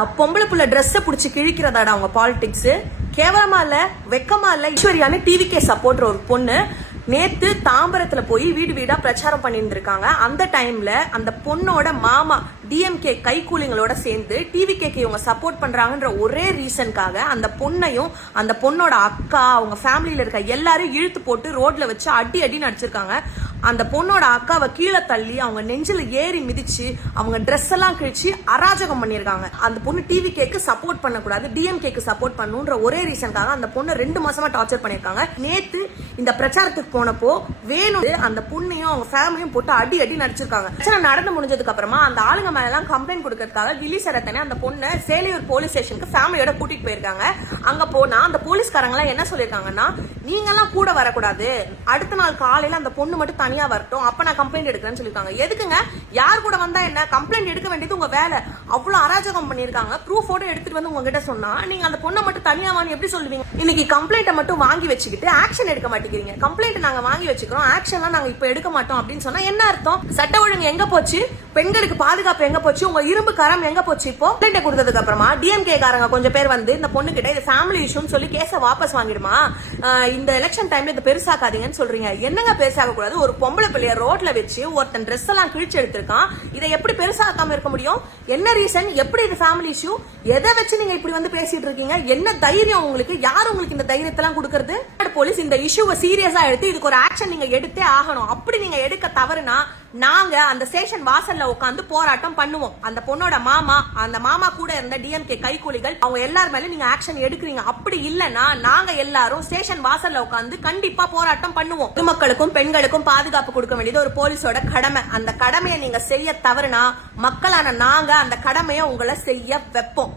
பொம்பளை புள்ள ட்ரெஸ் புடிச்சு கிழிக்கிறதாடா அவங்க பாலிடிக்ஸ். கேவலமா இல்ல, வெக்கமா இல்ல. ஈஸ்வரியான டிவிகே சப்போர்ட் ஒரு பொண்ணு நேத்து தாம்பரத்துல போய் வீடு வீடா பிரச்சாரம் பண்ணிட்டு இருக்காங்க. அந்த டைம்ல அந்த பொண்ணோட மாமா டிஎம்கே கைகூலிங்களோட சேர்ந்து டிவிகேக்கு இவங்க சப்போர்ட் பண்றாங்கன்ற ஒரே ரீசனுக்காக அந்த பொண்ணையும் அந்த பொண்ணோட அக்கா அவங்க ஃபேமிலியில இருக்க எல்லாரும் இழுத்து போட்டு ரோட்ல வச்சு அடி அடின்னு அடிச்சிருக்காங்க. அந்த பொண்ணோட அக்காவை கீழே தள்ளி அவங்க நெஞ்சில ஏறி மிதிச்சு அவங்க ட்ரெஸ் எல்லாம் கிழிச்சு அராஜகம் பண்ணிருக்காங்க. அந்த பொண்ணு டிவிகேக்கு சப்போர்ட் பண்ணக்கூடாது, டிஎம்கேக்கு சப்போர்ட் பண்ணுன்ற ஒரே ரீசனுக்காக அந்த பொண்ணை 2 மாசமா டார்ச்சர் பண்ணிருக்காங்க. நேத்து இந்த பிரச்சாரத்துக்கு போனப்போ வேணும் அந்த பொண்ணையும் அவங்க ஃபேமிலியும் போட்டு அடி அடி நடிச்சிருக்காங்க. பிரச்சனை நடந்து முடிஞ்சதுக்கு அப்புறமா அந்த ஆளுங்க மேலாம் கம்ப்ளைண்ட் கொடுக்கறதுக்காக கில்லி சரத்தனே அந்த பொண்ணை சேலையூர் போலீஸ் ஸ்டேஷனுக்கு ஃபேமிலியோட கூட்டிட்டு போயிருக்காங்க. அங்க போனா அந்த போலீஸ்காரங்க எல்லாம் என்ன சொல்லிருக்காங்கன்னா, நீங்க எல்லாம் கூட வரக்கூடாது, அடுத்த நாள் காலையில அந்த பொண்ணு மட்டும் தனியா வரட்டும், அப்ப நான் கம்ப்ளைண்ட் எடுக்கிறேன்னு சொல்லிருக்காங்க. எதுக்குங்க? யார் கூட வந்தா என்ன, கம்ப்ளைண்ட் எடுக்க வேண்டியது உங்க வேலை. அவ்வளவு அராஜகம் பண்ணிருக்காங்க. ப்ரூஃபோட எடுத்துட்டு வந்து உங்ககிட்ட சொன்னா நீங்க அந்த பொண்ணை மட்டும் தனியாவான்னு எப்படி சொல்லுவீங்க? இன்னைக்கு கம்ப்ளைண்ட்டை மட்டும் வாங்கி வச்சுக்கிட்டு ஆக்ஷன் எடுக்க மாட்டேங்கிறீங்க. கம்ப்ளைண்ட் நாங்க வாங்கி வச்சுக்கிறோம், ஆக்ஷன்லாம் நாங்க இப்ப எடுக்க மாட்டோம் அப்படின்னு சொன்னா என்ன அர்த்தம்? சட்ட ஒழுங்கு எங்க போச்சு? பெண்களுக்கு பாதுகாப்பு எங்க போச்சு? உங்க இரும்பு கரம் எங்க போச்சு? இப்போ கம்ப்ளைண்ட் கொடுத்ததுக்கு அப்புறமா டிஎம்கே காரங்க கொஞ்சம் பேர் வந்து இந்த பொண்ணு கிட்ட இது ஃபேமிலி இஷ்யூன்னு சொல்லி கேஸை வாபஸ் வாங்கிடுமா, இந்த எலெக்ஷன் டைம்ல இது பெருசாக்காதீங்கன்னு சொல்றீங்க. என்னங்க பெருசாக்க கூடாது? ஒரு பொம்பளை பிள்ளைய ரோட்ல வச்சு ஒருத்தன் ட்ரெஸ் எல்லாம் கிழிச்சு எடுத்திருக்கான். இதை எப்படி பெருசாக்காம இருக்க முடியும்? என்ன ரீசன்? எப்படி இது ஃபேமிலி இஷ்யூ? எதை வச்சு நீங்க இப்படி வந்து பேசிட்டு இருக்கீங்க? என்ன தைரியம் உங்களுக்கு? யார் உங்களுக்கு இந்த தைரியத்தெல்லாம் கொடுக்கறது? போலீஸ் இந்த இஷ்யூவை சீரியஸா எடுத்து இதுக்கு ஒரு ஆக்ஷன் நீங்க எடுத்தே ஆகணும். அப்படி நீங்க எடுக்க தவறுனா நாங்க அந்த ஸ்டேஷன் வாசல்ல உட்காந்து போராட்டம் பண்ணுவோம். அந்த பொண்ணோட மாமா, அந்த மாமா கூட இருந்த டிஎம்கே கைகூலிகள் அவங்க எல்லார் மேல நீங்க ஆக்ஷன் எடுக்கிறீங்க. அப்படி இல்லனா நாங்க எல்லாரும் ஸ்டேஷன் வாசல்ல உட்காந்து கண்டிப்பா போராட்டம் பண்ணுவோம். பொதுமக்களுக்கும் பெண்களுக்கும் பாதுகாப்பு கொடுக்க வேண்டியது ஒரு போலீஸோட கடமை. அந்த கடமையை நீங்க செய்ய தவறுனா மக்களான நாங்க அந்த கடமையை உங்களை செய்ய வைப்போம்.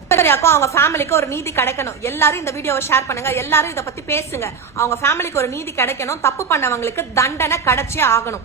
அவங்க ஃபேமிலிக்கு ஒரு நீதி கிடைக்கணும். எல்லாரும் இந்த வீடியோவை ஷேர் பண்ணுங்க, எல்லாரும் இதை பத்தி பேசுங்க. அவங்க ஃபேமிலிக்கு ஒரு நீதி கிடைக்கணும். தப்பு பண்ணவங்களுக்கு தண்டனை கிடைச்சே ஆகணும்.